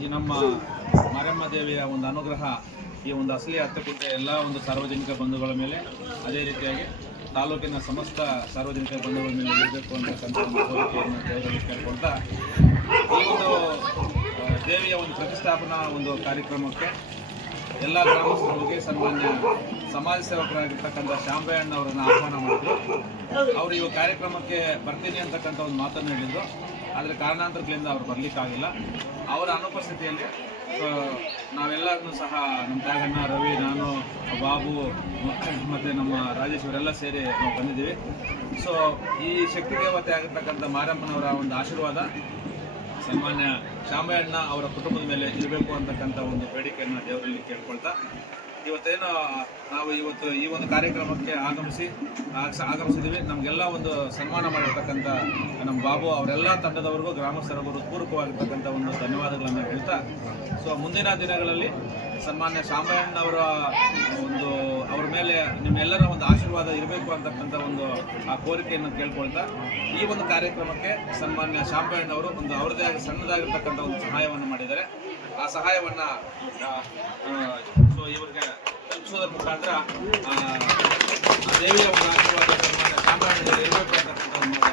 ಈ ನಮ್ಮ ಮಾರಮ್ಮ ದೇವಿಯ ಒಂದು ಅನುಗ್ರಹ ಈ ಒಂದು ಅಸಲಿ ಅತ್ತಕುಂಟೆ ಎಲ್ಲ ಒಂದು ಸಾರ್ವಜನಿಕ ಬಂಧುಗಳ ಮೇಲೆ, ಅದೇ ರೀತಿಯಾಗಿ ತಾಲೂಕಿನ ಸಮಸ್ತ ಸಾರ್ವಜನಿಕ ಬಂಧುಗಳ ಮೇಲೆ ಇರಬೇಕು ಅಂತಕ್ಕಂಥ ಒಂದು ಕೋರಿಕೆಯನ್ನು ದೇವರಲ್ಲಿ ಕೇಳ್ಕೊಳ್ತಾ, ಈ ಒಂದು ದೇವಿಯ ಒಂದು ಪ್ರತಿಷ್ಠಾಪನಾ ಒಂದು ಕಾರ್ಯಕ್ರಮಕ್ಕೆ ಎಲ್ಲ ಗ್ರಾಮಸ್ಥರಿಗೆ ಸನ್ಮಾನ್ಯ ಸಮಾಜ ಸೇವಕರಾಗಿರ್ತಕ್ಕಂಥ ಶಾಂಬಯ್ಯಣ್ಣ ಅವರನ್ನು ಆಹ್ವಾನ ಮಾಡಿದ್ರು. ಅವರು ಈ ಕಾರ್ಯಕ್ರಮಕ್ಕೆ ಬರ್ತೀನಿ ಅಂತಕ್ಕಂಥ ಒಂದು ಮಾತನ್ನು ಹೇಳಿದ್ರು. ಆದರೆ ಕಾರಣಾಂತರಗಳಿಂದ ಅವ್ರು ಬರಲಿಕ್ಕಾಗಿಲ್ಲ. ಅವರ ಅನುಪಸ್ಥಿತಿಯಲ್ಲಿ ನಾವೆಲ್ಲರನ್ನೂ ಸಹ ನಮ್ಮ ತ್ಯಾಗಣ್ಣ, ರವಿ, ನಾನು, ಬಾಬು ಮತ್ತು ನಮ್ಮ ರಾಜೇಶ್ ಇವರೆಲ್ಲ ಸೇರಿ ನಾವು ಬಂದಿದ್ದೀವಿ. ಸೊ ಈ ಶಕ್ತಿ ದೇವತೆ ಆಗಿರ್ತಕ್ಕಂಥ ಮಾರಮ್ಮನವರ ಒಂದು ಆಶೀರ್ವಾದ ಸನ್ಮಾನ್ಯ ಶಾಂಬಯ್ಯಣ್ಣ ಅವರ ಕುಟುಂಬದ ಮೇಲೆ ಇರಬೇಕು ಅಂತಕ್ಕಂಥ ಒಂದು ಬೇಡಿಕೆಯನ್ನು ದೇವರಲ್ಲಿ ಕೇಳ್ಕೊಳ್ತಾ, ಇವತ್ತೇನು ನಾವು ಈ ಒಂದು ಕಾರ್ಯಕ್ರಮಕ್ಕೆ ಆಗಮಿಸಿದ್ದೀವಿ. ನಮಗೆಲ್ಲ ಒಂದು ಸನ್ಮಾನ ಮಾಡಿರ್ತಕ್ಕಂಥ ನಮ್ಮ ಬಾಬು ಅವರೆಲ್ಲ ತಂಡದವರೆಗೂ ಗ್ರಾಮಸ್ಥರಿಗೂ ಹೃತ್ಪೂರ್ವಕವಾಗಿರ್ತಕ್ಕಂಥ ಒಂದು ಧನ್ಯವಾದಗಳನ್ನು ಹೇಳ್ತಾ, ಸೊ ಮುಂದಿನ ದಿನಗಳಲ್ಲಿ ಸನ್ಮಾನ್ಯ ಶಾಂಬಯ್ಯಣ್ಣ ಅವ್ರ ಮೇಲೆ ನಿಮ್ಮೆಲ್ಲರ ಒಂದು ಆಶೀರ್ವಾದ ಇರಬೇಕು ಅಂತಕ್ಕಂಥ ಒಂದು ಆ ಕೋರಿಕೆಯನ್ನು ಕೇಳ್ಕೊಳ್ತಾ, ಈ ಒಂದು ಕಾರ್ಯಕ್ರಮಕ್ಕೆ ಸನ್ಮಾನ್ಯ ಶಾಂಬಯ್ಯಣ್ಣವರು ಒಂದು ಅವ್ರದ್ದೇ ಸಣ್ಣದಾಗಿರ್ತಕ್ಕಂಥ ಒಂದು ಸಹಾಯವನ್ನು ಮಾಡಿದ್ದಾರೆ. ಆ ಸಹಾಯವನ್ನು ಸೊ ಇವರಿಗೆ ತಲುಪಿಸೋದ್ರ ಮುಖಾಂತರ ದೇವಿಯ ಒಂದು